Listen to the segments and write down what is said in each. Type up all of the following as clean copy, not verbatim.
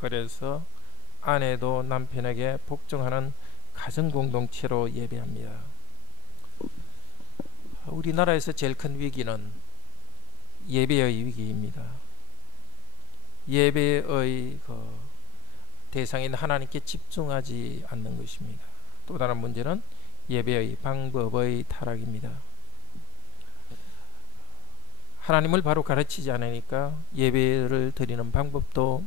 그래서 아내도 남편에게 복종하는 가정 공동체로 예배합니다. 우리나라에서 제일 큰 위기는 예배의 위기입니다. 예배의 대상인 하나님께 집중하지 않는 것입니다. 또 다른 문제는 예배의 방법의 타락입니다. 하나님을 바로 가르치지 않으니까 예배를 드리는 방법도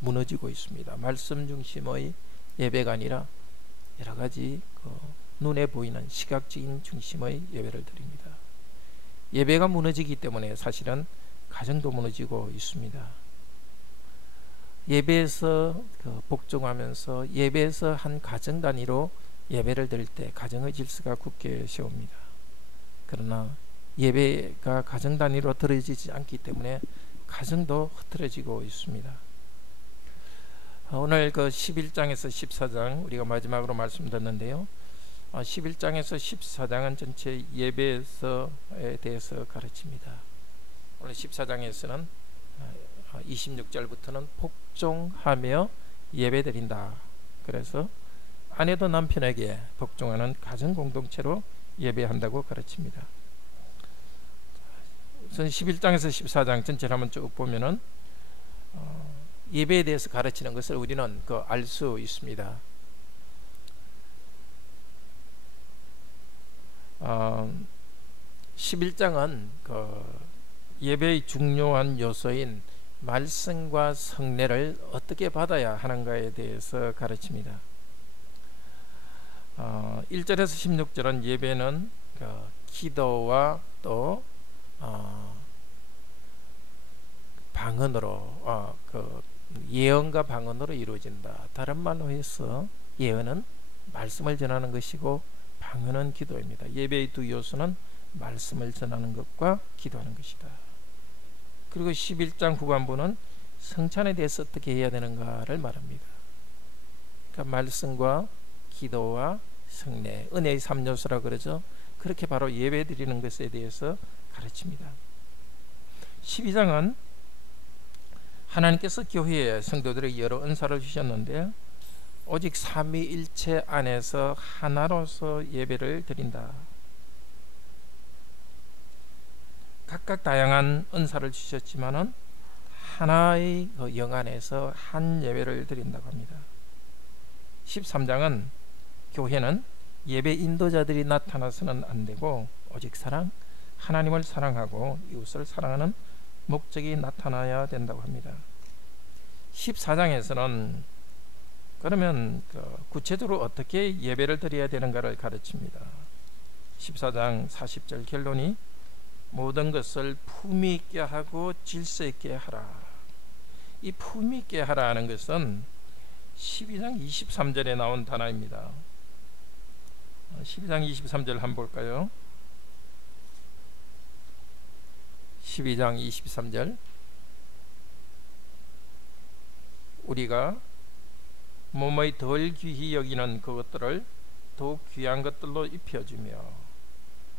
무너지고 있습니다. 말씀 중심의 예배가 아니라 여러 가지 눈에 보이는 시각적인 중심의 예배를 드립니다. 예배가 무너지기 때문에 사실은 가정도 무너지고 있습니다. 예배에서 복종하면서 예배에서 한 가정 단위로 예배를 드릴 때 가정의 질서가 굳게 세웁니다. 그러나 예배가 가정 단위로 드려지지 않기 때문에 가정도 흐트러지고 있습니다. 오늘 11장에서 14장 우리가 마지막으로 말씀 듣는데요. 11장에서 14장은 전체 예배에서에 대해서 가르칩니다. 오늘 14장에서는 26절부터는 복종하며 예배드린다. 그래서 아내도 남편에게 복종하는 가정 공동체로 예배한다고 가르칩니다. 우선 11장에서 14장 전체를 한번 쭉 보면은 예배에 대해서 가르치는 것을 우리는 알 수 있습니다. 11장은 예배의 중요한 요소인 말씀과 성례를 어떻게 받아야 하는가에 대해서 가르칩니다. 1절에서 16절은 예배는 기도와 또 방언으로 예언과 방언으로 이루어진다. 다른 말로 해서 예언은 말씀을 전하는 것이고 방언은 기도입니다. 예배의 두 요소는 말씀을 전하는 것과 기도하는 것이다. 그리고 11장 후반부는 성찬에 대해서 어떻게 해야 되는가를 말합니다. 그러니까 말씀과 기도와 성례, 은혜의 3요소라 그러죠. 그렇게 바로 예배 드리는 것에 대해서 가르칩니다. 12장은 하나님께서 교회에 성도들에게 여러 은사를 주셨는데 오직 삼위일체 안에서 하나로서 예배를 드린다. 각각 다양한 은사를 주셨지만은 하나의 영 안에서 한 예배를 드린다고 합니다. 13장은 교회는 예배 인도자들이 나타나서는 안 되고 오직 사랑, 하나님을 사랑하고 이웃을 사랑하는 목적이 나타나야 된다고 합니다. 14장에서는 그러면 구체적으로 어떻게 예배를 드려야 되는가를 가르칩니다. 14장 40절 결론이 모든 것을 품위 있게 하고 질서 있게 하라. 이 품위 있게 하라는 것은 12장 23절에 나온 단어입니다. 12장 23절 한번 볼까요? 12장 23절 우리가 몸의 덜 귀히 여기는 그것들을 더욱 귀한 것들로 입혀주며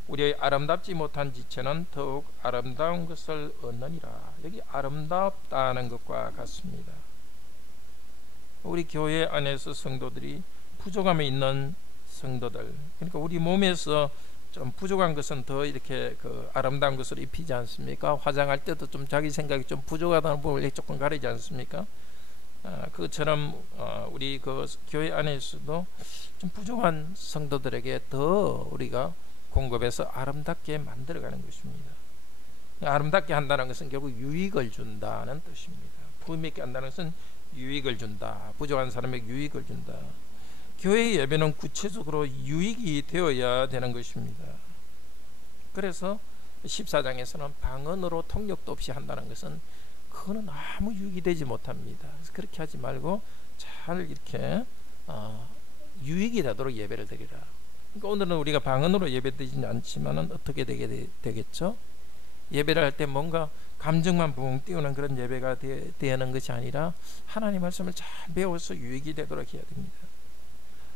우리의 아름답지 못한 지체는 더욱 아름다운 것을 얻느니라. 여기 아름답다는 것과 같습니다. 우리 교회 안에서 성도들이 부족함이 있는 성도들, 그러니까 우리 몸에서 좀 부족한 것은 더 이렇게 아름다운 것으로 입히지 않습니까? 화장할 때도 좀 자기 생각이 좀 부족하다는 부분을 조금 가리지 않습니까? 그처럼 우리 교회 안에서도 좀 부족한 성도들에게 더 우리가 공급해서 아름답게 만들어가는 것입니다. 아름답게 한다는 것은 결국 유익을 준다는 뜻입니다. 부유있게 한다는 것은 유익을 준다. 부족한 사람에게 유익을 준다. 교회의 예배는 구체적으로 유익이 되어야 되는 것입니다. 그래서 14장에서는 방언으로 통역도 없이 한다는 것은 그거는 아무 유익이 되지 못합니다. 그래서 그렇게 하지 말고 잘 이렇게 유익이 되도록 예배를 드리라. 그러니까 오늘은 우리가 방언으로 예배 드리지 않지만은 어떻게 되겠죠? 예배를 할 때 뭔가 감정만 붕 띄우는 그런 예배가 되는 것이 아니라 하나님 말씀을 잘 배워서 유익이 되도록 해야 됩니다.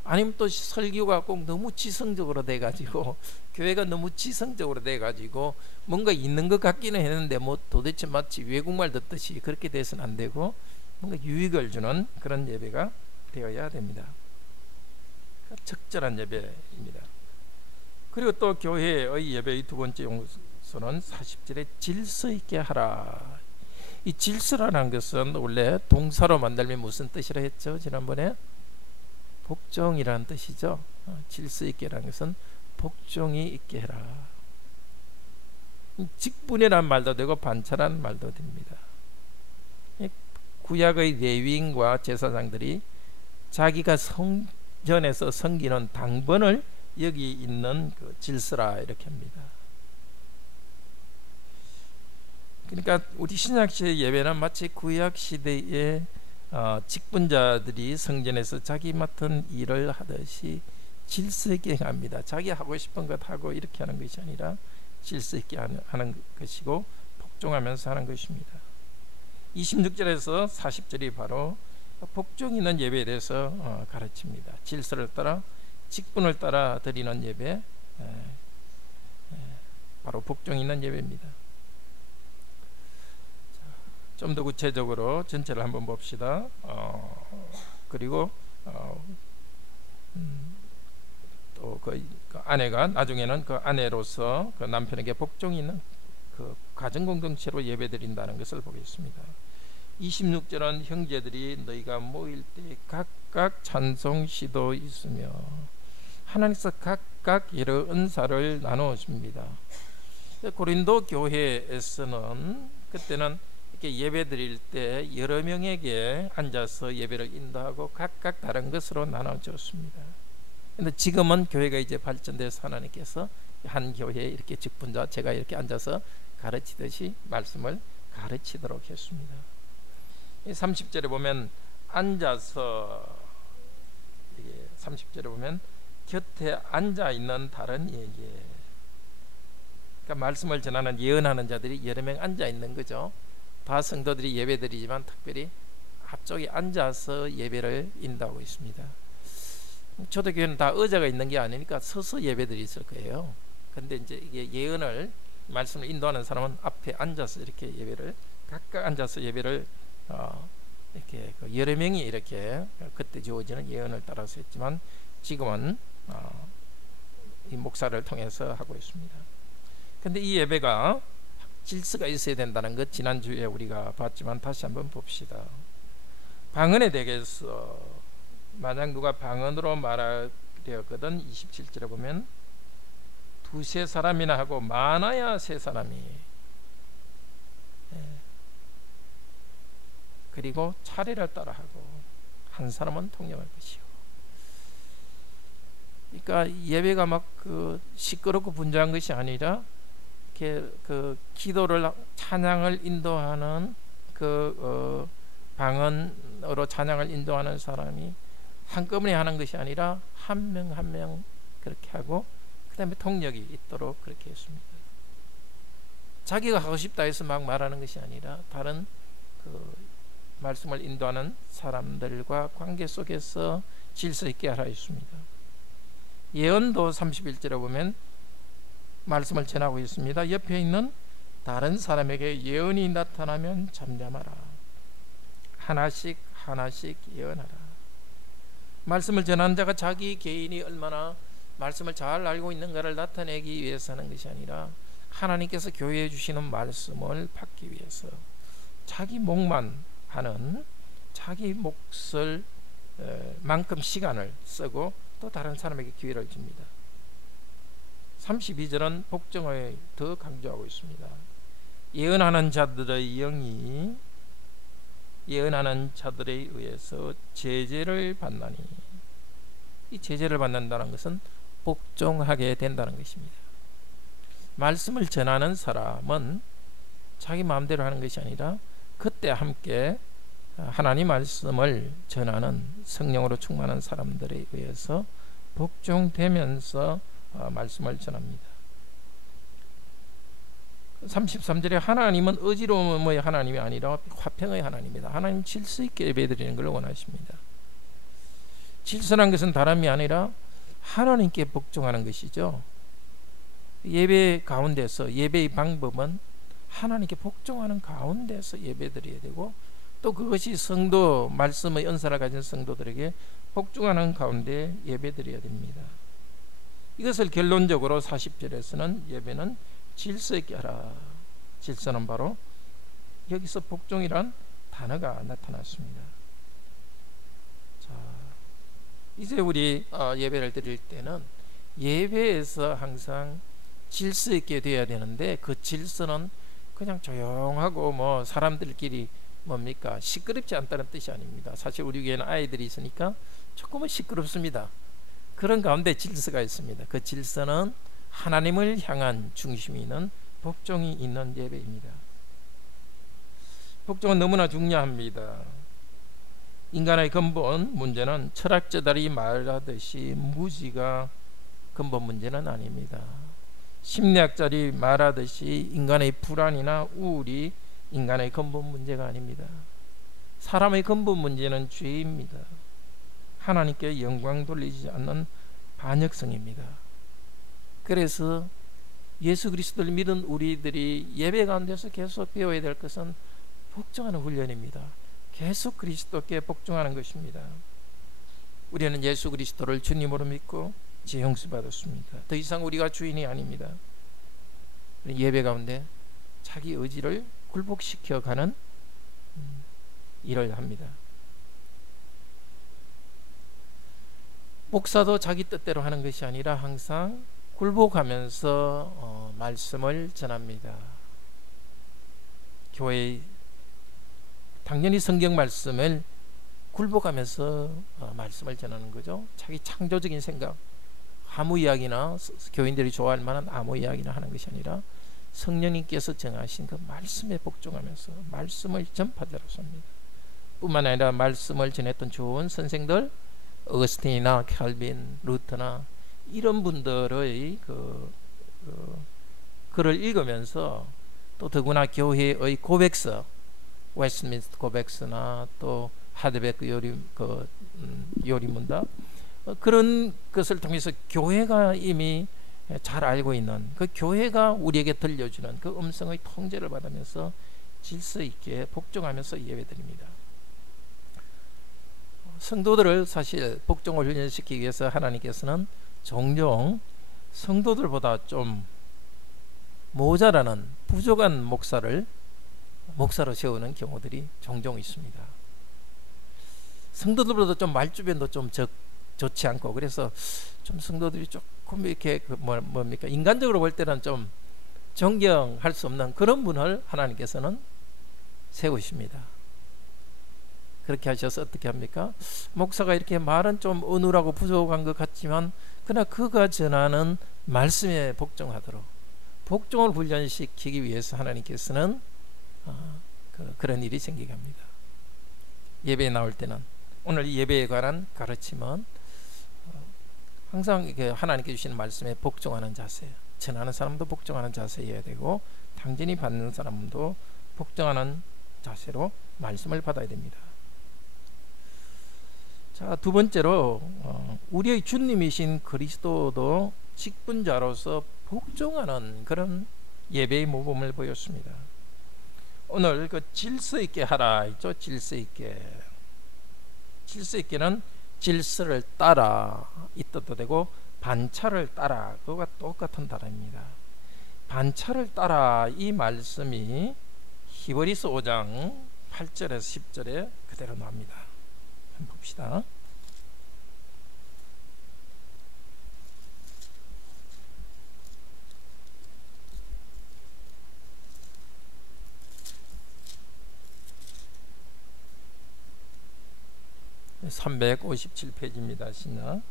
아니면 또 설교가 꼭 너무 지성적으로 돼가지고 교회가 너무 지성적으로 돼가지고 뭔가 있는 것 같기는 했는데 뭐 도대체 마치 외국말 듣듯이 그렇게 돼서는 안 되고 뭔가 유익을 주는 그런 예배가 되어야 됩니다. 적절한 예배입니다. 그리고 또 교회의 예배의 두 번째 용서는 40절에 질서 있게 하라. 이 질서라는 것은 원래 동사로 만들면 무슨 뜻이라 했죠? 지난번에 복종이라는 뜻이죠. 질서 있게라는 것은 복종이 있게 해라. 직분이라는 말도 되고 반차라는 말도 됩니다. 구약의 레위인과 제사장들이 자기가 성전에서 섬기는 당번을 여기 있는 그 질서라 이렇게 합니다. 그러니까 우리 신약시대 예배는 마치 구약시대의 직분자들이 성전에서 자기 맡은 일을 하듯이 질서 있게 합니다. 자기 하고 싶은 것 하고 이렇게 하는 것이 아니라 질서 있게 하는 것이고 복종하면서 하는 것입니다. 26절에서 40절이 바로 복종 있는 예배에 대해서 가르칩니다. 질서를 따라 직분을 따라 드리는 예배, 바로 복종 있는 예배입니다. 좀 더 구체적으로 전체를 한번 봅시다. 그리고 또 그 아내가 나중에는 그 아내로서 그 남편에게 복종이 있는 그 가정 공동체로 예배드린다는 것을 보겠습니다. 26절은 형제들이 너희가 모일 때 각각 찬송 시도 있으며 하나님께서 각각 여러 은사를 나누어 줍니다. 고린도 교회에서는 그때는 이렇게 예배 드릴 때 여러 명에게 앉아서 예배를 인도하고 각각 다른 것으로 나눠 줬습니다. 근데 지금은 교회가 이제 발전돼서 하나님께서 한 교회에 이렇게 직분자 제가 이렇게 앉아서 가르치듯이 말씀을 가르치도록 했습니다. 30절에 보면 앉아서 30절에 보면 곁에 앉아 있는 다른 얘기. 그러니까 말씀을 전하는 예언하는 자들이 여러 명 앉아 있는 거죠. 다 성도들이 예배드리지만 특별히 앞쪽에 앉아서 예배를 인도하고 있습니다. 초대교회는 다 의자가 있는 게 아니니까 서서 예배들이 있을 거예요. 근데 이제 이게 예언을 말씀을 인도하는 사람은 앞에 앉아서 이렇게 예배를 각각 앉아서 예배를 이렇게 여러 명이 이렇게 그때 주어지는 예언을 따라서 했지만 지금은 이 목사를 통해서 하고 있습니다. 근데 이 예배가 질서가 있어야 된다는 것 지난주에 우리가 봤지만 다시 한번 봅시다. 방언에 대해서 만약 누가 방언으로 말하려거든 27절에 보면 두세 사람이나 하고 많아야 세 사람이 그리고 차례를 따라하고 한 사람은 통역할 것이요. 그러니까 예배가 막 그 시끄럽고 분주한 것이 아니라 이렇게 그 기도를 찬양을 인도하는 그 방언으로 찬양을 인도하는 사람이 한꺼번에 하는 것이 아니라 한 명 한 명 그렇게 하고 그 다음에 통역이 있도록 그렇게 했습니다. 자기가 하고 싶다 해서 막 말하는 것이 아니라 다른 그 말씀을 인도하는 사람들과 관계 속에서 질서 있게 하라 했습니다. 예언도 31절에 보면 말씀을 전하고 있습니다. 옆에 있는 다른 사람에게 예언이 나타나면 잠잠하라. 하나씩 하나씩 예언하라. 말씀을 전하는 자가 자기 개인이 얼마나 말씀을 잘 알고 있는가를 나타내기 위해서 하는 것이 아니라 하나님께서 교회에 주시는 말씀을 받기 위해서 자기 목만 하는 자기 몫을 만큼 시간을 쓰고 또 다른 사람에게 기회를 줍니다. 32절은 복종을 더 강조하고 있습니다. 예언하는 자들의 영이 예언하는 자들에 의해서 제재를 받나니, 이 제재를 받는다는 것은 복종하게 된다는 것입니다. 말씀을 전하는 사람은 자기 마음대로 하는 것이 아니라 그때 함께 하나님 말씀을 전하는 성령으로 충만한 사람들에 의해서 복종되면서 말씀을 전합니다. 33절에 하나님은 의지로움의 하나님이 아니라 화평의 하나님이다. 하나님 질서 있게 예배드리는 걸 원하십니다. 질서란 것은 다름이 아니라 하나님께 복종하는 것이죠. 예배 가운데서 예배의 방법은 하나님께 복종하는 가운데서 예배드려야 되고 또 그것이 성도, 말씀의 은사를 가진 성도들에게 복종하는 가운데 예배드려야 됩니다. 이것을 결론적으로 40절에서는 예배는 질서 있게 하라. 질서는 바로 여기서 복종이란 단어가 나타났습니다. 자, 이제 우리 예배를 드릴 때는 예배에서 항상 질서 있게 되어야 되는데, 그 질서는 그냥 조용하고 뭐 사람들끼리 뭡니까 시끄럽지 않다는 뜻이 아닙니다. 사실 우리 교회는 아이들이 있으니까 조금은 시끄럽습니다. 그런 가운데 질서가 있습니다. 그 질서는 하나님을 향한 중심이 있는 복종이 있는 예배입니다. 복종은 너무나 중요합니다. 인간의 근본 문제는 철학자들이 말하듯이 무지가 근본 문제는 아닙니다. 심리학자들이 말하듯이 인간의 불안이나 우울이 인간의 근본 문제가 아닙니다. 사람의 근본 문제는 죄입니다. 하나님께 영광 돌리지 않는 반역성입니다. 그래서 예수 그리스도를 믿은 우리들이 예배 가운데서 계속 배워야 될 것은 복종하는 훈련입니다. 계속 그리스도께 복종하는 것입니다. 우리는 예수 그리스도를 주님으로 믿고 지형수 받았습니다. 더 이상 우리가 주인이 아닙니다. 예배 가운데 자기 의지를 굴복시켜 가는 일을 합니다. 목사도 자기 뜻대로 하는 것이 아니라 항상 굴복하면서 말씀을 전합니다. 교회 당연히 성경 말씀을 굴복하면서 말씀을 전하는 거죠. 자기 창조적인 생각, 아무 이야기나 교인들이 좋아할 만한 아무 이야기나 하는 것이 아니라 성령님께서 정하신 그 말씀에 복종하면서 말씀을 전파대로 삽니다. 뿐만 아니라 말씀을 전했던 좋은 선생들, 어거스틴이나 칼빈, 루터나 이런 분들의 글을 읽으면서 또 더구나 교회의 고백서, 웨스트민스터 고백서나 또 하드베크 요리문답, 그런 것을 통해서 교회가 이미 잘 알고 있는 그 교회가 우리에게 들려주는 그 음성의 통제를 받으면서 질서 있게 복종하면서 예배드립니다. 성도들을 사실 복종을 훈련시키기 위해서 하나님께서는 종종 성도들보다 좀 모자라는 부족한 목사로 세우는 경우들이 종종 있습니다. 성도들보다 좀 말주변도 좀 좋지 않고, 그래서 좀 성도들이 조금 이렇게 뭡니까 인간적으로 볼 때는 좀 존경할 수 없는 그런 분을 하나님께서는 세우십니다. 그렇게 하셔서 어떻게 합니까? 목사가 이렇게 말은 좀 어눌하고 부족한 것 같지만 그러나 그가 전하는 말씀에 복종하도록 복종을 훈련시키기 위해서 하나님께서는 그런 일이 생기게 합니다. 예배에 나올 때는 오늘 예배에 관한 가르침은 항상 이렇게 하나님께 주시는 말씀에 복종하는 자세, 전하는 사람도 복종하는 자세여야 되고 당진이 받는 사람도 복종하는 자세로 말씀을 받아야 됩니다. 자, 두 번째로 우리의 주님이신 그리스도도 직분자로서 복종하는 그런 예배의 모범을 보였습니다. 오늘 그 질서 있게 하라 있죠. 질서 있게. 질서 있게는 질서를 따라 이 뜻도 되고 반차를 따라 그거가 똑같은 단어입니다. 반차를 따라 이 말씀이 히브리서 5장 8절에서 10절에 그대로 나옵니다. 한번 봅시다. 네, 357페이지입니다. 신약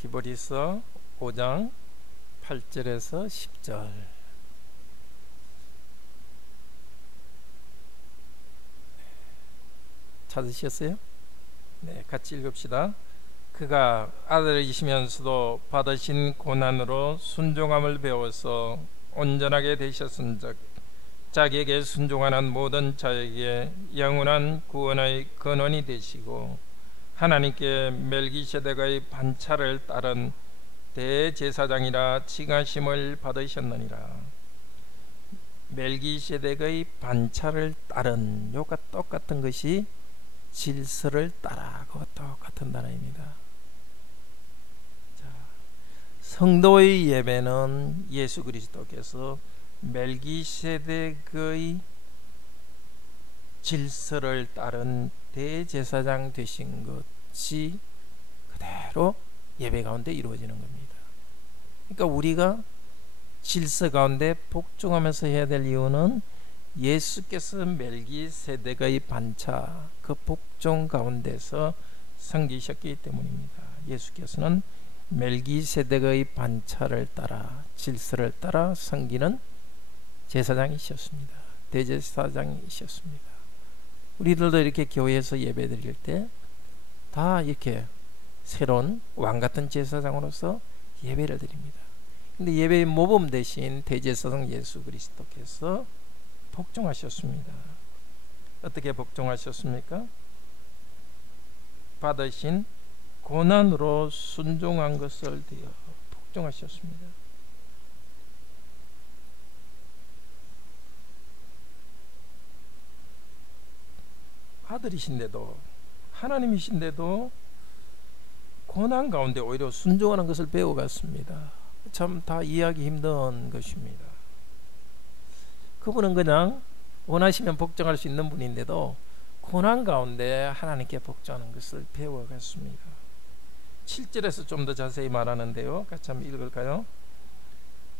히브리서 5장 8절에서 10절. 찾으셨어요? 네, 같이 읽읍시다. 그가 아들이시면서도 받으신 고난으로 순종함을 배워서 온전하게 되셨은즉 자기에게 순종하는 모든 자에게 영원한 구원의 근원이 되시고 하나님께 멜기세덱의 반차를 따른 대제사장이라 칭하심을 받으셨느니라. 멜기세덱의 반차를 따른 요가 똑같은 것이 질서를 따라 그와 똑같은 단어입니다. 자, 성도의 예배는 예수 그리스도께서 멜기세덱의 질서를 따른 대제사장 되신 것이 그대로 예배 가운데 이루어지는 겁니다. 그러니까 우리가 질서 가운데 복종하면서 해야 될 이유는 예수께서 멜기세덱의 반차 그 복종 가운데서 섬기셨기 때문입니다. 예수께서는 멜기세덱의 반차를 따라 질서를 따라 섬기는 제사장이셨습니다. 대제사장이셨습니다. 우리들도 이렇게 교회에서 예배 드릴 때 다 이렇게 새로운 왕같은 제사장으로서 예배를 드립니다. 근데 예배의 모범 대신 대제사장 예수 그리스도께서 복종하셨습니다. 어떻게 복종하셨습니까? 받으신 고난으로 순종한 것을 되어 복종하셨습니다. 아들이신데도 하나님이신데도 고난 가운데 오히려 순종하는 것을 배워갔습니다. 참 다 이해하기 힘든 것입니다. 그분은 그냥 원하시면 복종할 수 있는 분인데도 고난 가운데 하나님께 복종하는 것을 배워갔습니다. 7절에서 좀 더 자세히 말하는데요. 같이 한번 읽을까요?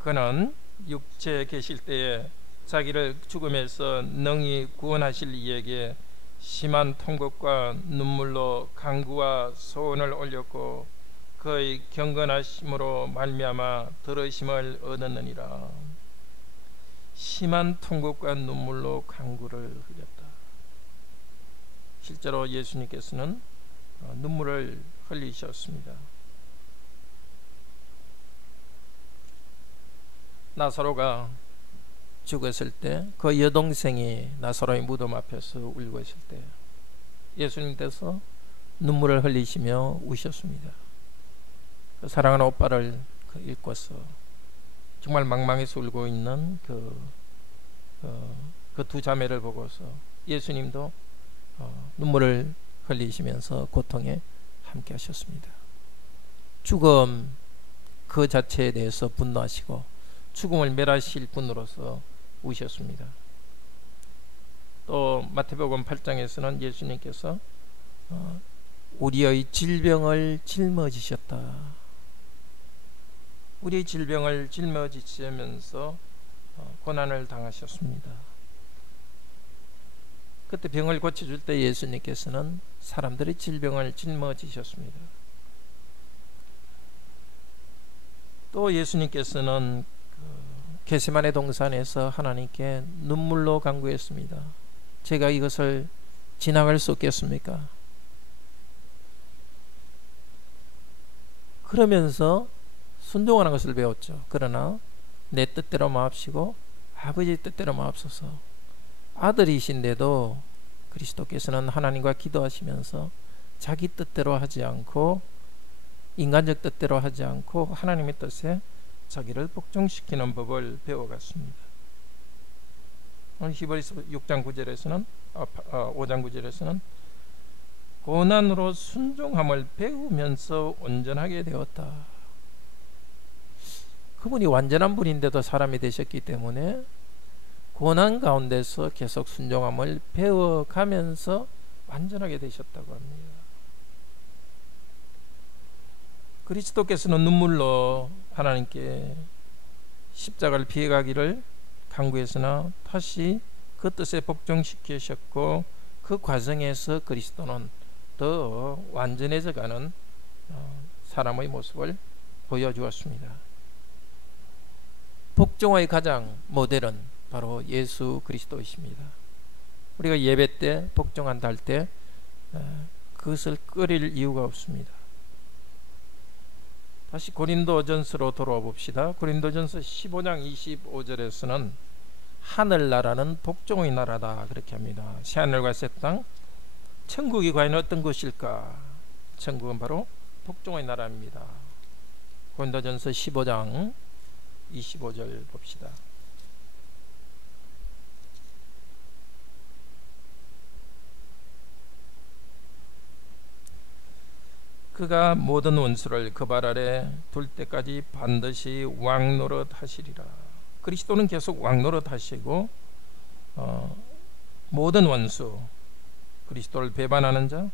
그는 육체에 계실 때에 자기를 죽음에서 능히 구원하실 이에게 심한 통곡과 눈물로 간구와 소원을 올렸고 그의 경건하심으로 말미암아 들으심을 얻었느니라. 심한 통곡과 눈물로 간구를 흘렸다. 실제로 예수님께서는 눈물을 흘리셨습니다. 나사로가 죽었을 때 그 여동생이 나사로의 무덤 앞에서 울고 있을 때 예수님께서 눈물을 흘리시며 우셨습니다. 그 사랑하는 오빠를 읽고서 정말 망망해서 울고 있는 그 두 자매를 보고서 예수님도 눈물을 흘리시면서 고통에 함께 하셨습니다. 죽음 그 자체에 대해서 분노하시고 죽음을 멸하실 분으로서 우셨습니다. 또 마태복음 8장에서는 예수님께서 우리의 질병을 짊어지셨다. 우리의 질병을 짊어지시면서 고난을 당하셨습니다. 그때 병을 고쳐줄 때 예수님께서는 사람들의 질병을 짊어지셨습니다. 또 예수님께서는 겟세마네 동산에서 하나님께 눈물로 간구했습니다. 제가 이것을 지나갈 수 없겠습니까? 그러면서 순종하는 것을 배웠죠. 그러나 내 뜻대로 마옵시고 아버지의 뜻대로 마옵소서. 아들이신데도 그리스도께서는 하나님과 기도하시면서 자기 뜻대로 하지 않고 인간적 뜻대로 하지 않고 하나님의 뜻에 자기를 복종시키는 법을 배워갔습니다. 오늘 히브리서 6장 9절에서는 5장 9절에서는 고난으로 순종함을 배우면서 온전하게 되었다. 그분이 완전한 분인데도 사람이 되셨기 때문에 고난 가운데서 계속 순종함을 배워가면서 완전하게 되셨다고 합니다. 그리스도께서는 눈물로 하나님께 십자가를 피해가기를 간구했으나 다시 그 뜻에 복종시키셨고 그 과정에서 그리스도는 더 완전해져가는 사람의 모습을 보여주었습니다. 복종의 가장 모델은 바로 예수 그리스도이십니다. 우리가 예배 때 복종한다 할 때 그것을 꺼릴 이유가 없습니다. 다시 고린도전서로 돌아와 봅시다. 고린도전서 15장 25절에서는 하늘나라는 복종의 나라다 그렇게 합니다. 새하늘과 새 땅, 천국이 과연 어떤 것일까? 천국은 바로 복종의 나라입니다. 고린도전서 15장 25절 봅시다. 그가 모든 원수를 그 발 아래 둘 때까지 반드시 왕노릇 하시리라. 그리스도는 계속 왕노릇 하시고 모든 원수, 그리스도를 배반하는 자,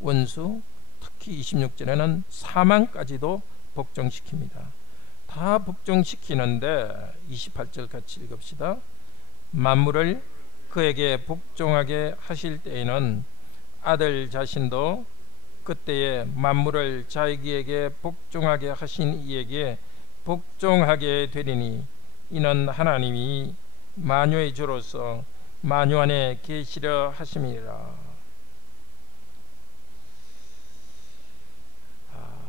원수, 특히 26절에는 사망까지도 복종시킵니다. 다 복종시키는데 28절 같이 읽읍시다. 만물을 그에게 복종하게 하실 때에는 아들 자신도 그때에 만물을 자기에게 복종하게 하신 이에게 복종하게 되리니 이는 하나님이 만유의 주로서 만유 안에 계시려 하심이라.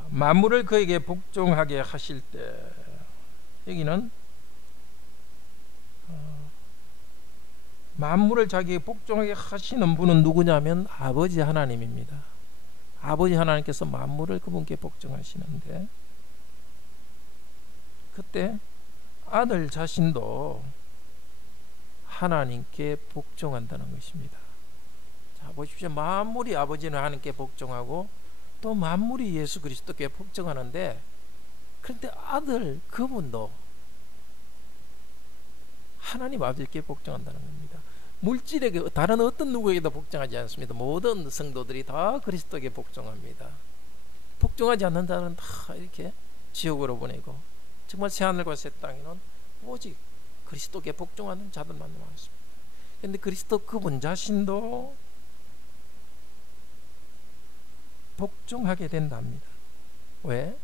만물을 그에게 복종하게 하실 때, 여기는 만물을 자기에게 복종하게 하시는 분은 누구냐면 아버지 하나님입니다. 아버지 하나님께서 만물을 그분께 복종하시는데, 그때 아들 자신도 하나님께 복종한다는 것입니다. 자, 보십시오. 만물이 아버지는 하나님께 복종하고 또 만물이 예수 그리스도께 복종하는데, 그런데 아들 그분도 하나님 아버지께 복종한다는 겁니다. 물질에게 다른 어떤 누구에게도 복종하지 않습니다. 모든 성도들이 다 그리스도에게 복종합니다. 복종하지 않는 자는 다 이렇게 지옥으로 보내고, 정말 새하늘과 새 땅에는 오직 그리스도께 복종하는 자들만 남았습니다. 그런데 그리스도 그분 자신도 복종하게 된답니다. 왜?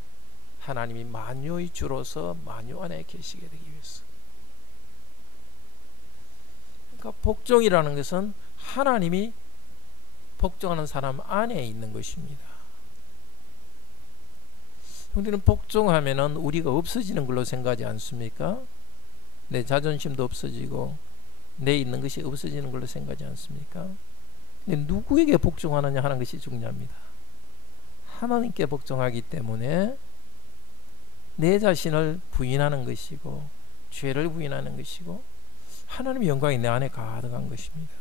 하나님이 만유의 주로서 만유 안에 계시게 되기 위해서. 그러니까 복종이라는 것은 하나님이 복종하는 사람 안에 있는 것입니다. 우리는 복종하면은 우리가 없어지는 걸로 생각하지 않습니까? 내 자존심도 없어지고 내 있는 것이 없어지는 걸로 생각하지 않습니까? 근데 누구에게 복종하느냐 하는 것이 중요합니다. 하나님께 복종하기 때문에 내 자신을 부인하는 것이고 죄를 부인하는 것이고 하나님의 영광이 내 안에 가득한 것입니다.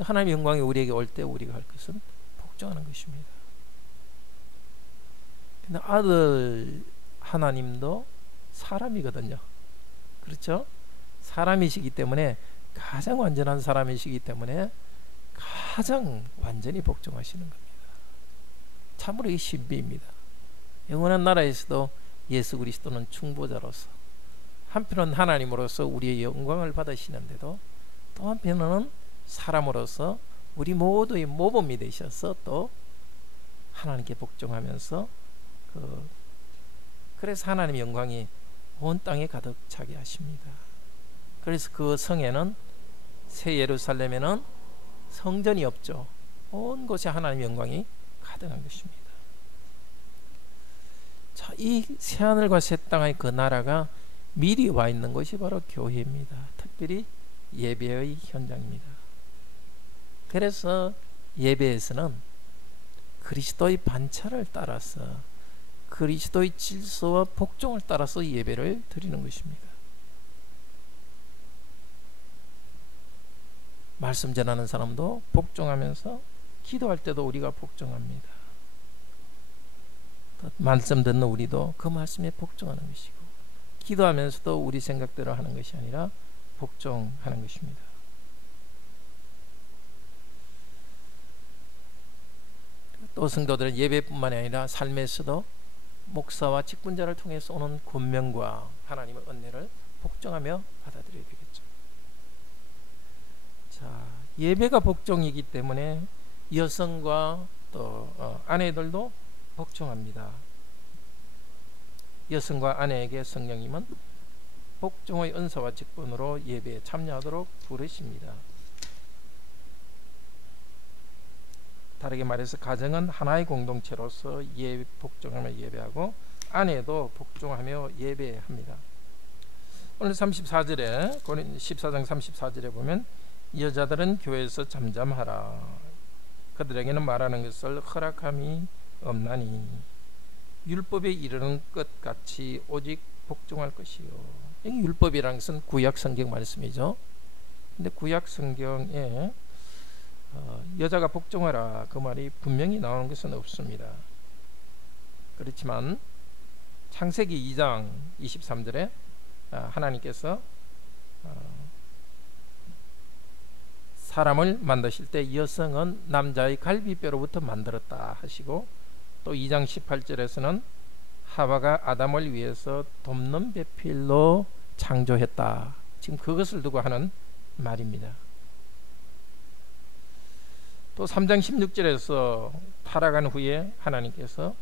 하나님의 영광이 우리에게 올 때 우리가 할 것은 복종하는 것입니다. 근데 아들 하나님도 사람이거든요. 그렇죠? 사람이시기 때문에, 가장 완전한 사람이시기 때문에 가장 완전히 복종하시는 겁니다. 참으로 이 신비입니다. 영원한 나라에서도 예수 그리스도는 충보자로서, 한편은 하나님으로서 우리의 영광을 받으시는데도 또 한편은 사람으로서 우리 모두의 모범이 되셔서 또 하나님께 복종하면서 그래서 하나님의 영광이 온 땅에 가득 차게 하십니다. 그래서 그 성에는, 새 예루살렘에는 성전이 없죠. 온 곳에 하나님의 영광이 가득한 것입니다. 자, 이 새하늘과 새 땅의 그 나라가 미리 와 있는 것이 바로 교회입니다. 특별히 예배의 현장입니다. 그래서 예배에서는 그리스도의 반차를 따라서, 그리스도의 질서와 복종을 따라서 예배를 드리는 것입니다. 말씀 전하는 사람도 복종하면서, 기도할 때도 우리가 복종합니다. 말씀 듣는 우리도 그 말씀에 복종하는 것이고, 기도하면서도 우리 생각대로 하는 것이 아니라 복종하는 것입니다. 또 성도들은 예배뿐만 아니라 삶에서도 목사와 직분자를 통해서 오는 권면과 하나님의 은혜를 복종하며 받아들여야 되겠죠. 자, 예배가 복종이기 때문에 여성과 또 아내들도 복종합니다. 여성과 아내에게 성령님은 복종의 은사와 직분으로 예배에 참여하도록 부르십니다. 다르게 말해서 가정은 하나의 공동체로서 복종하며 예배하고, 아내도 복종하며 예배합니다. 오늘 34절에 14장 34절에 보면 여자들은 교회에서 잠잠하라. 그들에게는 말하는 것을 허락함이 없나니 율법에 이르는 것 같이 오직 복종할 것이요. 여기 율법이라는 것은 구약 성경 말씀이죠. 근데 구약 성경에 여자가 복종하라 그 말이 분명히 나오는 것은 없습니다. 그렇지만 창세기 2장 23절에 하나님께서 사람을 만드실 때 여성은 남자의 갈비뼈로부터 만들었다 하시고, 또 2장 18절에서는 하와가 아담을 위해서 돕는 배필로 창조했다. 지금 그것을 두고 하는 말입니다. 또 3장 16절에서 타락한 후에 하나님께서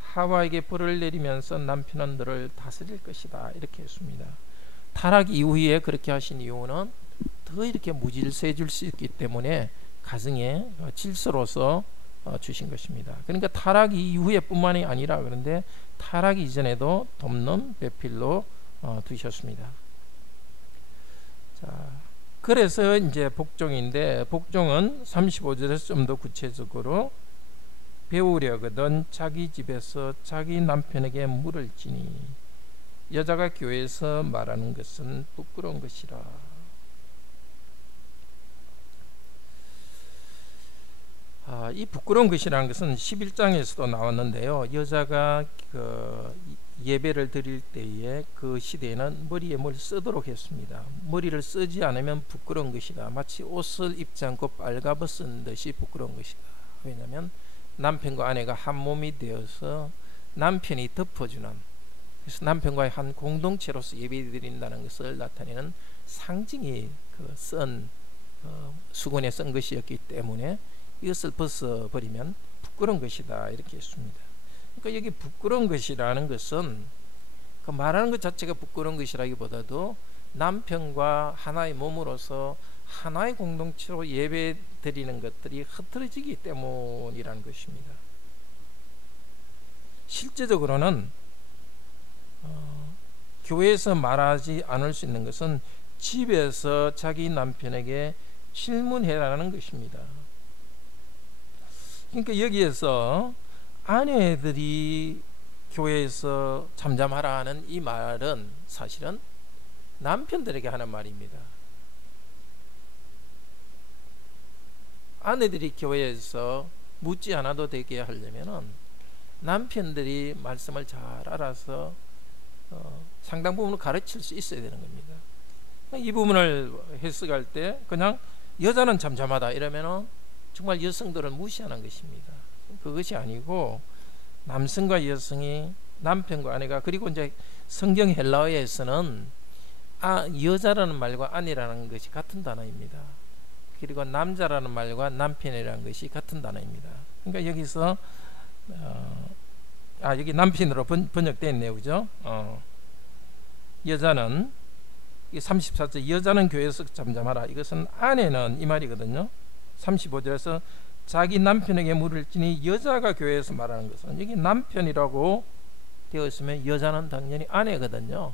하와에게 벌을 내리면서 남편은 너를 다스릴 것이다 이렇게 했습니다. 타락 이후에 그렇게 하신 이유는 더 이렇게 무질서해질 수 있기 때문에 가정의 질서로서 주신 것입니다. 그러니까 타락 이후에 뿐만이 아니라 그런데 타락 이전에도 돕는 배필로 두셨습니다. 자, 그래서 이제 복종인데, 복종은 35절에서 좀 더 구체적으로 배우려거든 자기 집에서 자기 남편에게 물을 지니 여자가 교회에서 말하는 것은 부끄러운 것이라. 이 부끄러운 것이라는 것은 11장에서도 나왔는데요. 여자가 예배를 드릴 때에 그 시대에는 머리에 뭘 쓰도록 했습니다. 머리를 쓰지 않으면 부끄러운 것이다. 마치 옷을 입지 않고 빨가벗은 듯이 부끄러운 것이다. 왜냐하면 남편과 아내가 한 몸이 되어서 남편이 덮어주는, 그래서 남편과의 한 공동체로서 예배드린다는 것을 나타내는 상징이 수건에 쓴 것이었기 때문에 이것을 벗어버리면 부끄러운 것이다 이렇게 했습니다. 그러니까 여기 부끄러운 것이라는 것은 그 말하는 것 자체가 부끄러운 것이라기보다도 남편과 하나의 몸으로서 하나의 공동체로 예배 드리는 것들이 흐트러지기 때문이라는 것입니다. 실제적으로는 교회에서 말하지 않을 수 있는 것은 집에서 자기 남편에게 질문해라는 것입니다. 그러니까 여기에서 아내들이 교회에서 잠잠하라 하는 이 말은 사실은 남편들에게 하는 말입니다. 아내들이 교회에서 묻지 않아도 되게 하려면은 남편들이 말씀을 잘 알아서 상당 부분을 가르칠 수 있어야 되는 겁니다. 이 부분을 해석할 때 그냥 여자는 잠잠하다 이러면은 정말 여성들을 무시하는 것입니다. 그것이 아니고 남성과 여성이, 남편과 아내가, 그리고 이제 성경 헬라어에서는 여자라는 말과 아내라는 것이 같은 단어입니다. 그리고 남자라는 말과 남편이라는 것이 같은 단어입니다. 그러니까 여기서 여기 남편으로 번역되어 있네요, 그죠? 여자는 34절 여자는 교회에서 잠잠하라. 이것은 아내는 이 말이거든요. 35절에서 자기 남편에게 물을 지니 여자가 교회에서 말하는 것은, 여기 남편이라고 되어 있으면 여자는 당연히 아내거든요.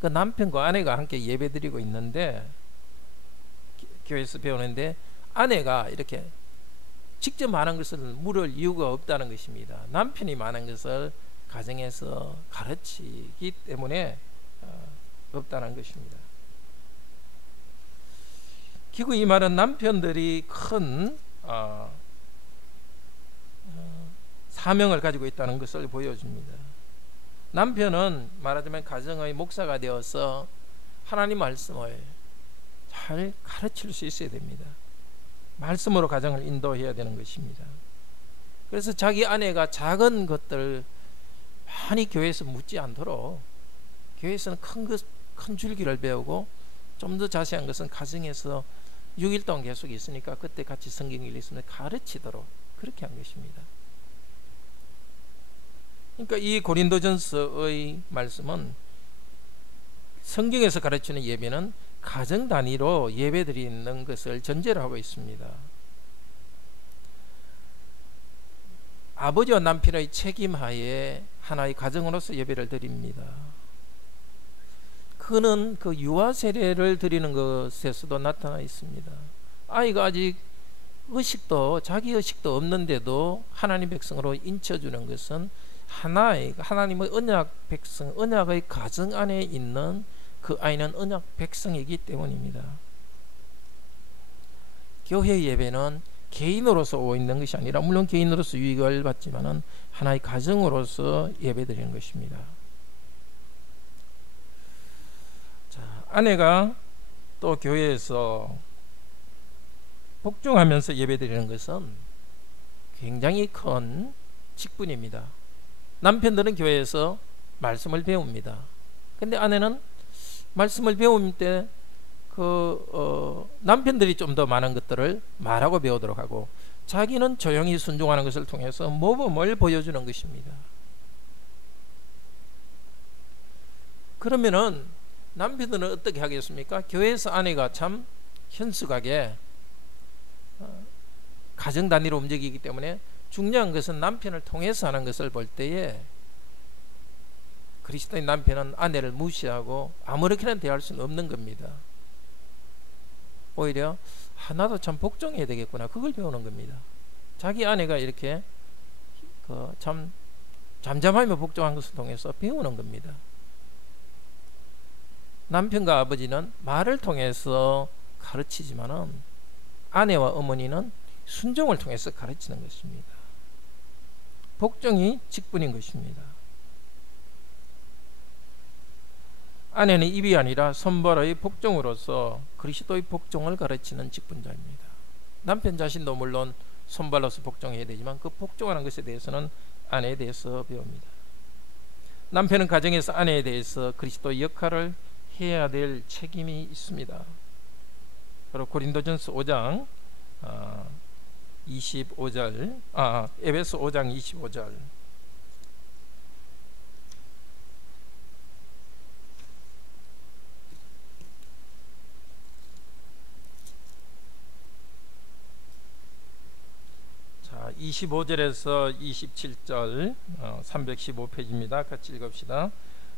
그 남편과 아내가 함께 예배드리고 있는데, 교회에서 배우는데 아내가 이렇게 직접 말하는 것을 물을 이유가 없다는 것입니다. 남편이 말하는 것을 가정에서 가르치기 때문에 없다는 것입니다. 결국 이 말은 남편들이 큰 사명을 가지고 있다는 것을 보여줍니다. 남편은 말하자면 가정의 목사가 되어서 하나님 말씀을 잘 가르칠 수 있어야 됩니다. 말씀으로 가정을 인도해야 되는 것입니다. 그래서 자기 아내가 작은 것들 많이 교회에서 묻지 않도록, 교회에서는 큰 줄기를 배우고 좀 더 자세한 것은 가정에서 6일 동안 계속 있으니까 그때 같이 성경 읽으면 가르치도록 그렇게 한 것입니다. 그러니까 이 고린도전서의 말씀은 성경에서 가르치는 예배는 가정 단위로 예배 드리는 것을 전제로 하고 있습니다. 아버지와 남편의 책임하에 하나의 가정으로서 예배를 드립니다. 그는 그 유아 세례를 드리는 것에서도 나타나 있습니다. 아이가 아직 자기 의식도 없는데도 하나님 백성으로 인쳐주는 것은 하나님의 언약 백성, 언약의 가정 안에 있는 그 아이는 언약 백성이기 때문입니다. 교회 예배는 개인으로서 오고 있는 것이 아니라, 물론 개인으로서 유익을 받지만은 하나의 가정으로서 예배드리는 것입니다. 자, 아내가 또 교회에서 복종하면서 예배드리는 것은 굉장히 큰 직분입니다. 남편들은 교회에서 말씀을 배웁니다. 근데 아내는 말씀을 배울 때 남편들이 좀 더 많은 것들을 말하고 배우도록 하고, 자기는 조용히 순종하는 것을 통해서 모범을 보여주는 것입니다. 그러면은 남편들은 어떻게 하겠습니까? 교회에서 아내가 참 현숙하게 가정 단위로 움직이기 때문에 중요한 것은 남편을 통해서 하는 것을 볼 때에, 그리스도인 남편은 아내를 무시하고 아무렇게나 대할 수는 없는 겁니다. 오히려 나도 참 복종해야 되겠구나, 그걸 배우는 겁니다. 자기 아내가 이렇게 참 잠잠하며 복종한 것을 통해서 배우는 겁니다. 남편과 아버지는 말을 통해서 가르치지만은 아내와 어머니는 순종을 통해서 가르치는 것입니다. 복종이 직분인 것입니다. 아내는 입이 아니라 손발의 복종으로서 그리스도의 복종을 가르치는 직분자입니다. 남편 자신도 물론 손발로서 복종해야 되지만 그 복종하는 것에 대해서는 아내에 대해서 배웁니다. 남편은 가정에서 아내에 대해서 그리스도의 역할을 해야 될 책임이 있습니다. 바로 고린도전서 5장 25절, 에베소 5장 25절. 자, 25절에서 27절, 315페이지입니다. 같이 읽읍시다.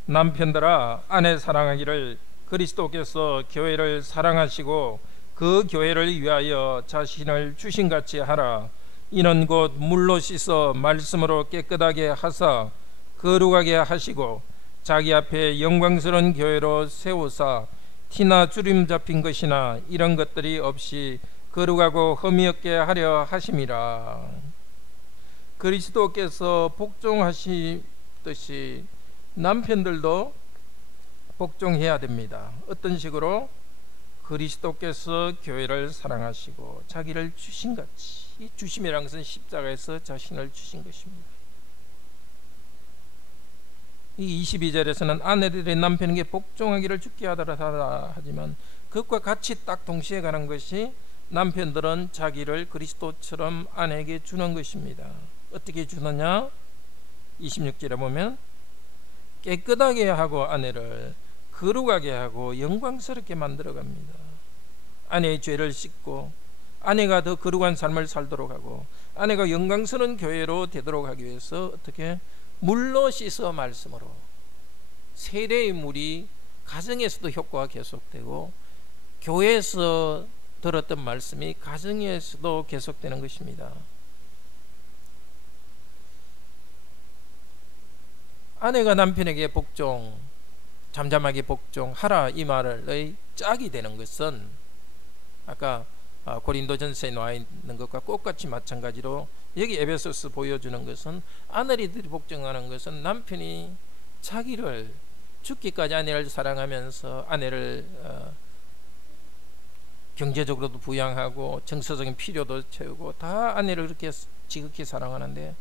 남편들아, 아내 사랑하기를 그리스도께서 교회를 사랑하시고 그 교회를 위하여 자신을 주신같이 하라. 이는 곧 물로 씻어 말씀으로 깨끗하게 하사 거룩하게 하시고 자기 앞에 영광스러운 교회로 세우사 티나 주림 잡힌 것이나 이런 것들이 없이 거룩하고 흠이 없게 하려 하심이라. 그리스도께서 복종하시듯이 남편들도 복종해야 됩니다. 어떤 식으로? 그리스도께서 교회를 사랑하시고 자기를 주신같이. 이 주심이라는 것은 십자가에서 자신을 주신 것입니다. 이 22절에서는 아내들이 남편에게 복종하기를 주께 하더라 하지만 그것과 같이 딱 동시에 가는 것이 남편들은 자기를 그리스도처럼 아내에게 주는 것입니다. 어떻게 주느냐? 26절에 보면 깨끗하게 하고 아내를 거룩하게 하고 영광스럽게 만들어갑니다. 아내의 죄를 씻고 아내가 더 거룩한 삶을 살도록 하고 아내가 영광스러운 교회로 되도록 하기 위해서 어떻게? 물로 씻어 말씀으로. 세례의 물이 가정에서도 효과가 계속되고 교회에서 들었던 말씀이 가정에서도 계속되는 것입니다. 아내가 남편에게 잠잠하게 복종하라 이 말의 짝이 되는 것은 아까 고린도전서에 나와 있는 것과 똑같이 마찬가지로 여기 에베소서 보여주는 것은 아내들이 복종하는 것은 남편이 자기를 죽기까지 아내를 사랑하면서 아내를 경제적으로도 부양하고 정서적인 필요도 채우고 다 아내를 그렇게 지극히 사랑하는데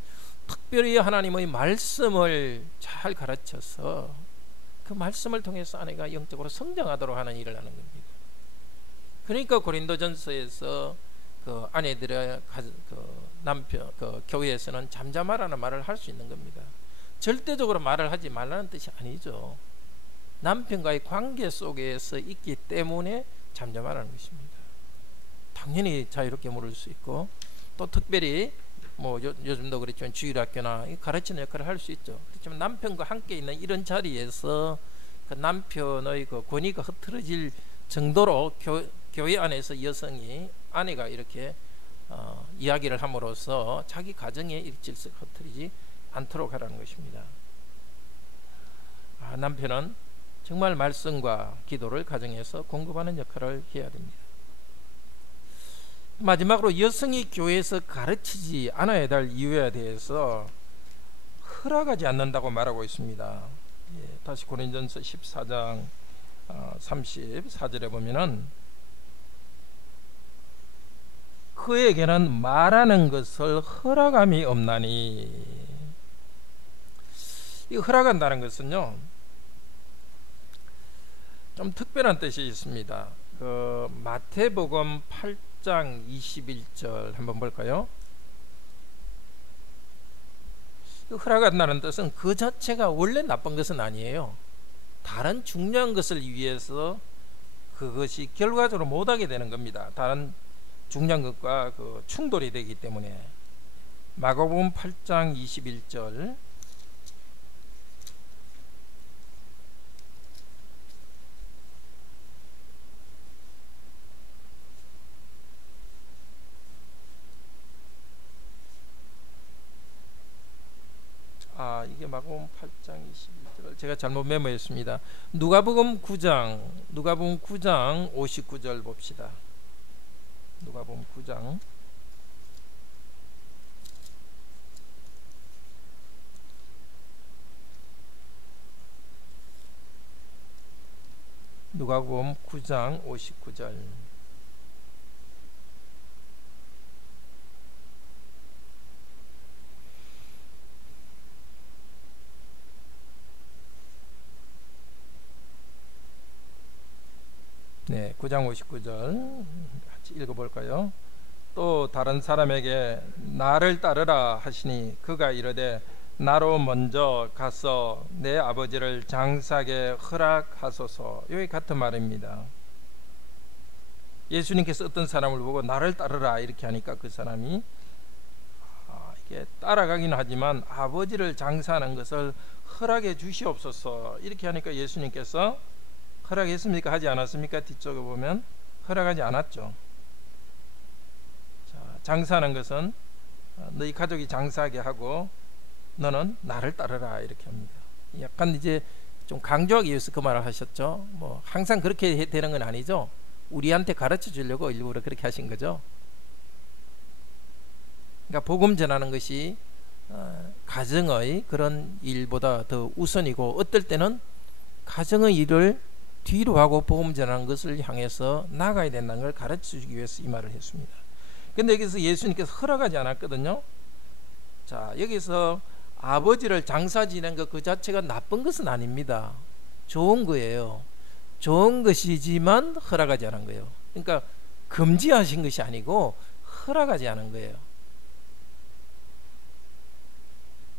특별히 하나님의 말씀을 잘 가르쳐서 그 말씀을 통해서 아내가 영적으로 성장하도록 하는 일을 하는 겁니다. 그러니까 고린도전서에서 그 아내들의 남편 교회에서는 잠잠하라는 말을 할 수 있는 겁니다. 절대적으로 말을 하지 말라는 뜻이 아니죠. 남편과의 관계 속에서 있기 때문에 잠잠하라는 것입니다. 당연히 자유롭게 물을 수 있고 또 특별히 요즘도 그렇지만 주일학교나 가르치는 역할을 할 수 있죠. 그렇지만 남편과 함께 있는 이런 자리에서 그 남편의 그 권위가 흐트러질 정도로 교회 안에서 여성이 아내가 이렇게 이야기를 함으로써 자기 가정의 일질서가 흐트리지 않도록 하라는 것입니다. 남편은 정말 말씀과 기도를 가정에서 공급하는 역할을 해야 됩니다. 마지막으로 여성이 교회에서 가르치지 않아야 될 이유에 대해서 허락하지 않는다고 말하고 있습니다. 다시 고린전서 14장 34절에 보면은 그에게는 말하는 것을 허락함이 없나니, 이 허락한다는 것은요 좀 특별한 뜻이 있습니다. 그 마태복음 8장 21절 한번 볼까요? 허락한다는 뜻은 그 자체가 원래 나쁜 것은 아니에요. 다른 중요한 것을 위해서 그것이 결과적으로 못하게 되는 겁니다. 다른 중요한 것과 그 충돌이 되기 때문에. 마가복음 8장 21절 이게 마가복음 8장 21절 제가 잘못 메모했습니다. 누가복음 9장 59절 봅시다. 누가복음 9장 누가복음 9장 59절 네, 9장 59절 같이 읽어볼까요? 또 다른 사람에게 나를 따르라 하시니 그가 이르되 나로 먼저 가서 내 아버지를 장사하게 허락하소서. 여기 같은 말입니다. 예수님께서 어떤 사람을 보고 나를 따르라 이렇게 하니까 그 사람이 이게 따라가긴 하지만 아버지를 장사하는 것을 허락해 주시옵소서 이렇게 하니까 예수님께서 허락했습니까? 하지 않았습니까? 뒤쪽에 보면 허락하지 않았죠. 자, 장사하는 것은 너희 가족이 장사하게 하고 너는 나를 따르라 이렇게 합니다. 약간 이제 좀 강조하기 위해서 그 말을 하셨죠. 뭐 항상 그렇게 되는 건 아니죠. 우리한테 가르쳐 주려고 일부러 그렇게 하신 거죠. 그러니까 복음 전하는 것이 가정의 그런 일보다 더 우선이고, 어떨 때는 가정의 일을 뒤로 하고 복음 전하는 것을 향해서 나가야 된다는 걸 가르쳐 주기 위해서 이 말을 했습니다. 근데 여기서 예수님께서 허락하지 않았거든요. 자, 여기서 아버지를 장사 지낸 것 그 자체가 나쁜 것은 아닙니다. 좋은 거예요. 좋은 것이지만 허락하지 않은 거예요. 그러니까 금지하신 것이 아니고 허락하지 않은 거예요.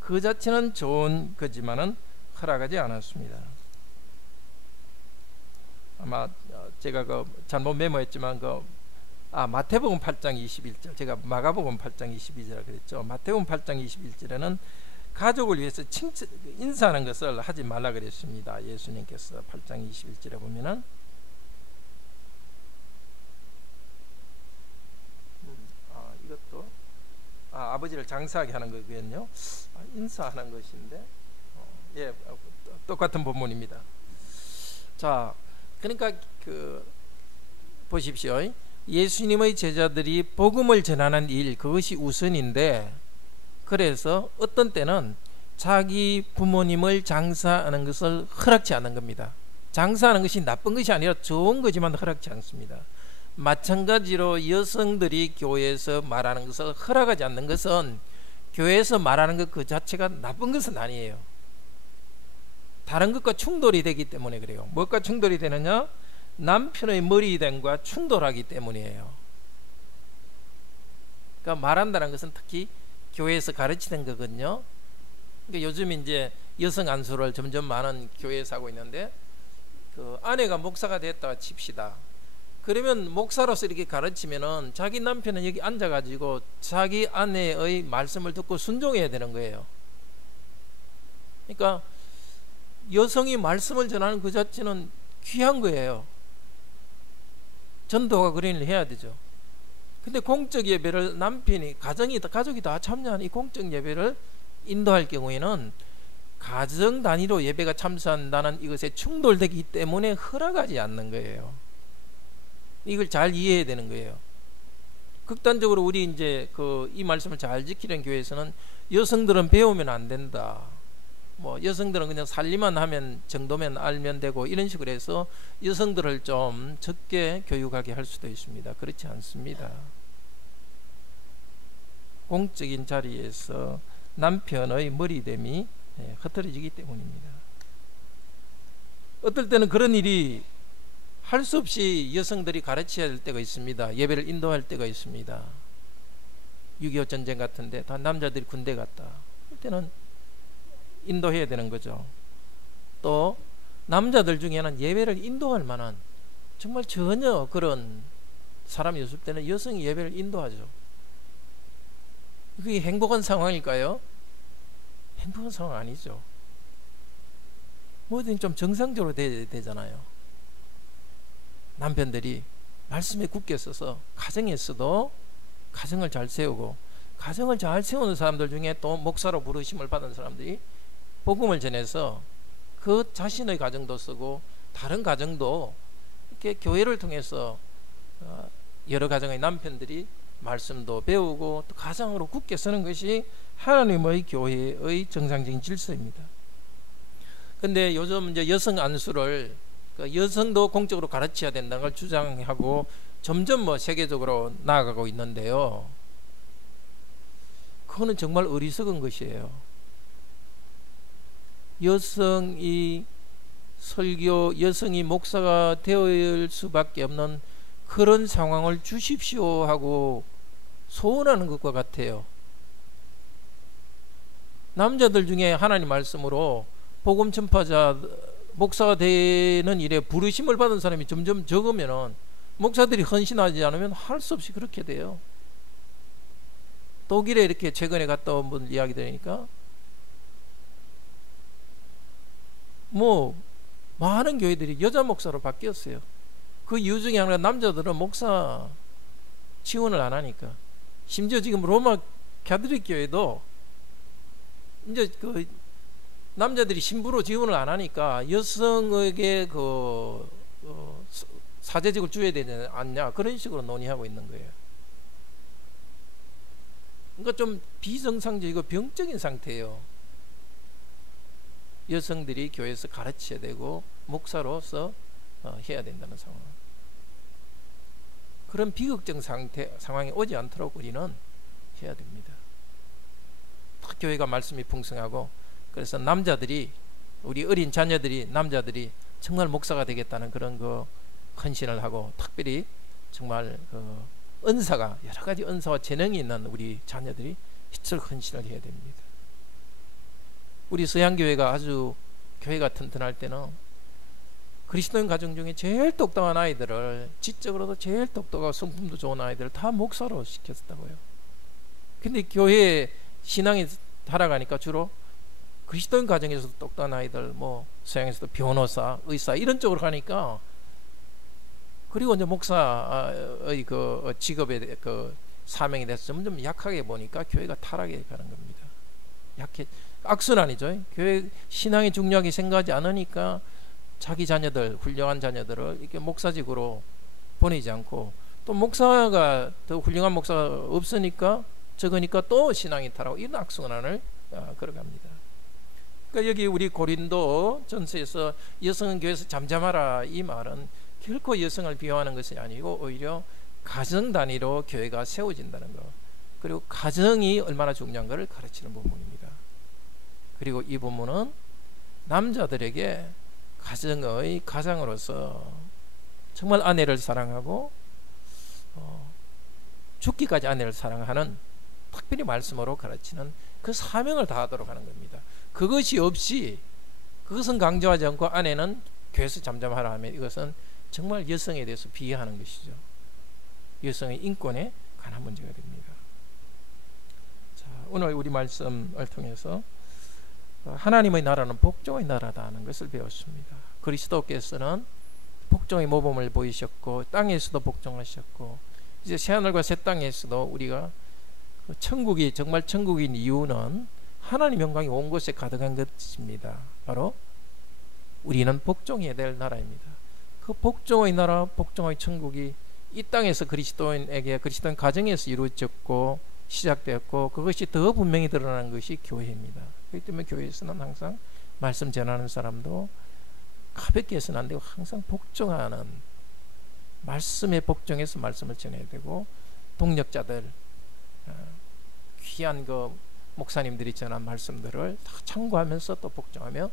그 자체는 좋은 거지만은 허락하지 않았습니다. 아마 제가 잘못 메모했지만 마태복음 8장 21절, 제가 마가복음 8장 22절이라 그랬죠. 마태복음 8장 21절에는 가족을 위해서 인사하는 것을 하지 말라 그랬습니다. 예수님께서 8장 21절에 보면은 이것도 아버지를 장사하게 하는 거거든요. 인사하는 것인데 똑같은 본문입니다. 자, 그러니까 보십시오. 예수님의 제자들이 복음을 전하는 일, 그것이 우선인데, 그래서 어떤 때는 자기 부모님을 장사하는 것을 허락지 않는 겁니다. 장사하는 것이 나쁜 것이 아니라 좋은 거지만 허락지 않습니다. 마찬가지로 여성들이 교회에서 말하는 것을 허락하지 않는 것은 교회에서 말하는 것 그 자체가 나쁜 것은 아니에요. 다른 것과 충돌이 되기 때문에 그래요. 무엇과 충돌이 되느냐? 남편의 머리됨과 충돌하기 때문이에요. 그러니까 말한다는 것은 특히 교회에서 가르치는 거거든요. 그러니까 요즘 이제 여성 안수를 점점 많은 교회에서 하고 있는데, 그 아내가 목사가 됐다 칩시다. 그러면 목사로서 이렇게 가르치면은 자기 남편은 여기 앉아가지고 자기 아내의 말씀을 듣고 순종해야 되는 거예요. 그러니까 여성이 말씀을 전하는 그 자체는 귀한 거예요. 전도가 그런 일을 해야 되죠. 근데 공적 예배를 남편이 가족이 다 참여하는 이 공적 예배를 인도할 경우에는 가정 단위로 예배가 참석한다는 이것에 충돌되기 때문에 허락하지 않는 거예요. 이걸 잘 이해해야 되는 거예요. 극단적으로 우리 이제 이 말씀을 잘 지키는 교회에서는 여성들은 배우면 안 된다. 뭐 여성들은 그냥 살림만 하면 정도면 알면 되고 이런 식으로 해서 여성들을 좀 적게 교육하게 할 수도 있습니다. 그렇지 않습니다. 공적인 자리에서 남편의 머리됨이 흐트러지기 때문입니다. 어떨 때는 그런 일이 할 수 없이 여성들이 가르쳐야 될 때가 있습니다. 예배를 인도할 때가 있습니다. 6.25 전쟁 같은데 다 남자들이 군대 갔다. 그때는 인도해야 되는 거죠. 또 남자들 중에는 예배를 인도할 만한 정말 전혀 그런 사람이 없을 때는 여성이 예배를 인도하죠. 그게 행복한 상황일까요? 행복한 상황 아니죠. 뭐든 좀 정상적으로 되잖아요. 남편들이 말씀에 굳게 서서 가정에서도 가정을 잘 세우고, 가정을 잘 세우는 사람들 중에 또 목사로 부르심을 받은 사람들이 복음을 전해서 그 자신의 가정도 쓰고 다른 가정도 이렇게 교회를 통해서 여러 가정의 남편들이 말씀도 배우고 또 가정으로 굳게 서는 것이 하나님의 교회의 정상적인 질서입니다. 근데 요즘 이제 여성 안수를 여성도 공적으로 가르쳐야 된다는 걸 주장하고 점점 세계적으로 나아가고 있는데요. 그거는 정말 어리석은 것이에요. 여성이 설교, 여성이 목사가 되어야 할 수밖에 없는 그런 상황을 주십시오 하고 소원하는 것과 같아요. 남자들 중에 하나님 말씀으로 복음 전파자 목사가 되는 일에 부르심을 받은 사람이 점점 적으면은 목사들이 헌신하지 않으면 할 수 없이 그렇게 돼요. 독일에 이렇게 최근에 갔다 온 분 이야기 들으니까 많은 교회들이 여자 목사로 바뀌었어요. 그 이유 중에 하나가 남자들은 목사 지원을 안 하니까. 심지어 지금 로마 가톨릭 교회도 이제 남자들이 신부로 지원을 안 하니까 여성에게 사제직을 줘야 되지 않냐, 그런 식으로 논의하고 있는 거예요. 그러니까 좀 비정상적이고 병적인 상태예요. 여성들이 교회에서 가르쳐야 되고 목사로서 해야 된다는 상황. 그런 비극적 상황이 오지 않도록 우리는 해야 됩니다. 교회가 말씀이 풍성하고, 그래서 남자들이, 우리 어린 자녀들이, 남자들이 정말 목사가 되겠다는 그런 헌신을 하고, 특별히 정말 은사가, 여러 가지 은사와 재능이 있는 우리 자녀들이 희철 헌신을 해야 됩니다. 우리 서양교회가 아주 교회가 튼튼할 때는 그리스도인 가정 중에 제일 똑똑한 아이들을, 지적으로도 제일 똑똑하고 성품도 좋은 아이들을 다 목사로 시켰다고요. 근데 교회 신앙이 살아가니까 주로 그리스도인 가정에서도 똑똑한 아이들, 서양에서도 변호사, 의사 이런 쪽으로 가니까, 그리고 이제 목사의 직업의 사명에 대해서 점점 약하게 보니까 교회가 타락해 가는 겁니다. 악순환이죠. 교회 신앙이 중요하게 생각하지 않으니까 자기 자녀들, 훌륭한 자녀들을 이렇게 목사직으로 보내지 않고, 또 목사가 더 훌륭한 목사가 없으니까, 적으니까 또 신앙이 타락하고, 이런 악순환을 걸어갑니다. 그러니까 여기 우리 고린도 전서에서 여성은 교회에서 잠잠하라, 이 말은 결코 여성을 비하하는 것이 아니고 오히려 가정 단위로 교회가 세워진다는 것, 그리고 가정이 얼마나 중요한 것을 가르치는 부분입니다. 그리고 이 부분은 남자들에게 가정의 가장으로서 정말 아내를 사랑하고 죽기까지 아내를 사랑하는, 특별히 말씀으로 가르치는 그 사명을 다하도록 하는 겁니다. 그것이 없이, 그것은 강조하지 않고 아내는 교회에서 잠잠하라 하면 이것은 정말 여성에 대해서 비하하는 것이죠. 여성의 인권에 관한 문제가 됩니다. 자, 오늘 우리 말씀을 통해서 하나님의 나라는 복종의 나라다는 것을 배웠습니다. 그리스도께서는 복종의 모범을 보이셨고 땅에서도 복종하셨고 이제 새하늘과 새 땅에서도 우리가 천국이 정말 천국인 이유는 하나님 영광이 온 곳에 가득한 것입니다. 바로 우리는 복종해야 될 나라입니다. 그 복종의 나라, 복종의 천국이 이 땅에서 그리스도인에게 그리스도인 가정에서 이루어졌고 시작되었고 그것이 더 분명히 드러나는 것이 교회입니다. 그렇기 때문에 교회에서는 항상 말씀 전하는 사람도 가볍게 해서는 안 되고 항상 복종하는 말씀에 복종해서 말씀을 전해야 되고 동력자들 귀한 그 목사님들이 전한 말씀들을 다 참고하면서 또 복종하며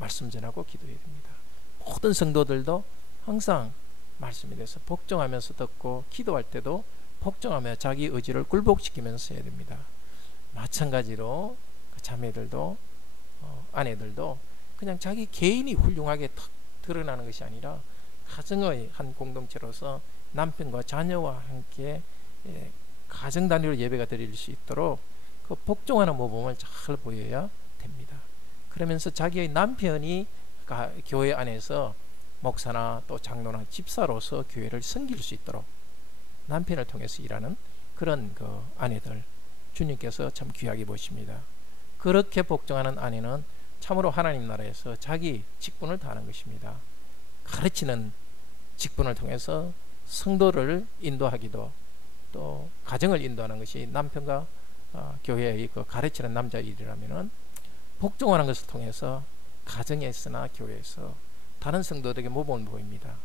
말씀 전하고 기도해야 됩니다. 모든 성도들도 항상 말씀에 대해서 복종하면서 듣고 기도할 때도 복종하며 자기 의지를 굴복시키면서 해야 됩니다. 마찬가지로 그 자매들도 아내들도 그냥 자기 개인이 훌륭하게 탁 드러나는 것이 아니라 가정의 한 공동체로서 남편과 자녀와 함께 가정 단위로 예배가 드릴 수 있도록 그 복종하는 모범을 잘 보여야 됩니다. 그러면서 자기의 남편이 교회 안에서 목사나 또 장로나 집사로서 교회를 섬길 수 있도록 남편을 통해서 일하는 그런 그 아내들 주님께서 참 귀하게 보십니다. 그렇게 복종하는 아내는 참으로 하나님 나라에서 자기 직분을 다하는 것입니다. 가르치는 직분을 통해서 성도를 인도하기도 또 가정을 인도하는 것이 남편과 교회의 그 가르치는 남자 일이라면은 복종하는 것을 통해서 가정에서나 교회에서 다른 성도들에게 모범을 보입니다.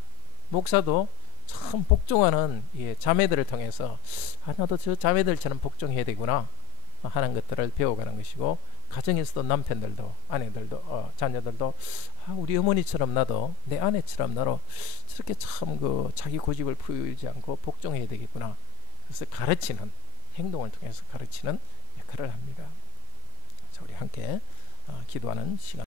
목사도 참 복종하는 자매들을 통해서 나도 저 자매들처럼 복종해야 되구나 하는 것들을 배워가는 것이고 가정에서도 남편들도 아내들도 자녀들도 우리 어머니처럼 나도 내 아내처럼 나로 저렇게 참 그 자기 고집을 부리지 않고 복종해야 되겠구나. 그래서 가르치는 행동을 통해서 가르치는 역할을 합니다. 자, 우리 함께 기도하는 시간.